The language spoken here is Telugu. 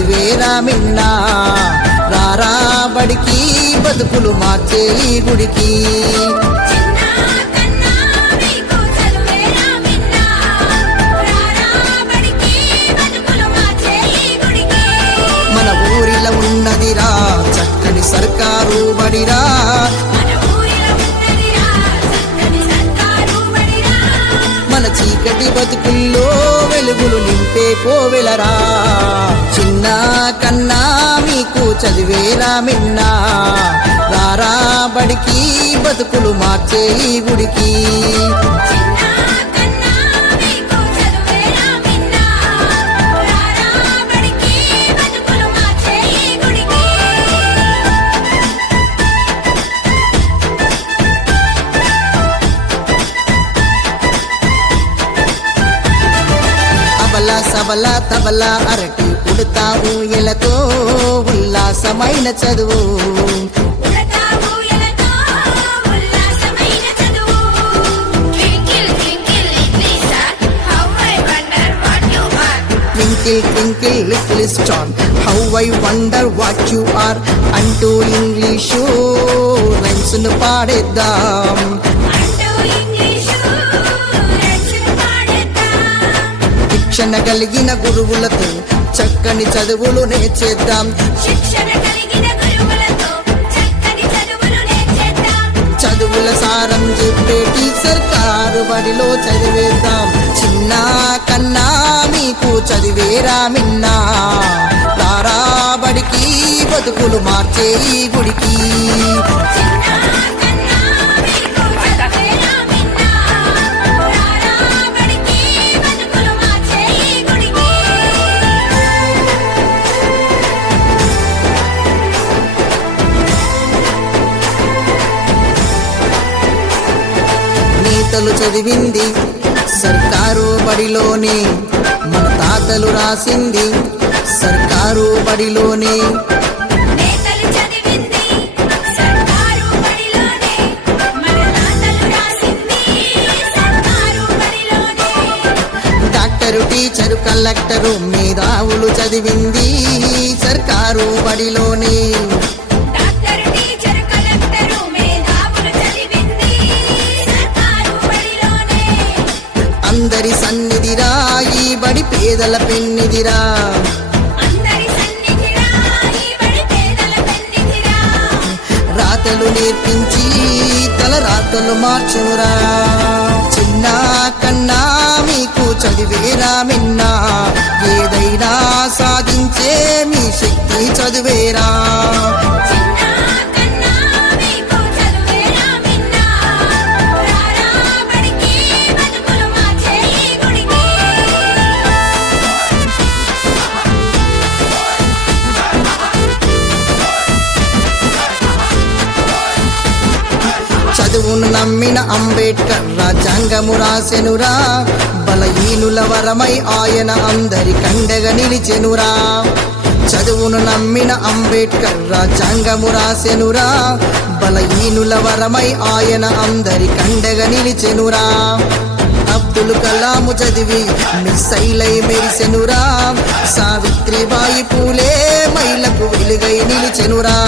చదివేరా మిన్నా రారా బడికి బతుకులు మార్చే ఈ గుడికి మన ఊరిలో ఉన్నదిరా చక్కని సర్కారు బడిరా మన చీకటి బతుకుల్లో వెలుగులు నింపే కోవెలరా చిన్న కన్నా మీకు చదివేరా మిన్నా రారా బడికి బతుకులు మార్చే ఈ గుడికి సబల తబల అరటి ఉడతావు ఎలతో ఉల్లాసమైన చదువు twinkle twinkle little star how I wonder what you are అంటూ ఇంగ్లీషు రైమ్స్ ను పాడేద్దాం శిక్షణ కలిగిన గురువులతో చక్కని చదువులు నేర్చేద్దాం చదువుల సారం చెప్పేటి సర్కారు బడిలో చదివేద్దాం చిన్న కన్నా మీకు చదివేరా మిన్నా రారా బడికి బతుకులు మార్చే ఈ గుడికి నేతలు చదివింది సర్కారు బడిలోనే మన తాతలు రాసింది సర్కారు బడిలోనే డాక్టరు టీచరు కలెక్టరు మేధావులు చదివింది సర్కారు బడిలోనే అందరి సన్నిధిరా ఈ బడి పేదల పెన్నిదిరా రాతలు నేర్పించి తల రాతలు మార్చురా చిన్న కన్నా మీకు చదివేరా మిన్నా ఏదైనా సాధించే మీ శక్తి చదివేరా చదువును నమ్మిన అంబేద్కర్ రాజ్యాంగము రాసెనురా బలహీనుల వరమై ఆయన అందరి కండగా నిలిచెనురా చదువును నమ్మిన అంబేద్కర్ రాజ్యాంగము రాసెనురా బలహీనుల వరమై ఆయన అందరి కండగా నిలిచెనురా అబ్దుల్ కలాము చదివి మిస్సైలై మెరిసెనురా సావిత్రిబాయి పూలే మహిళకు వెలుగై నిలిచెనురా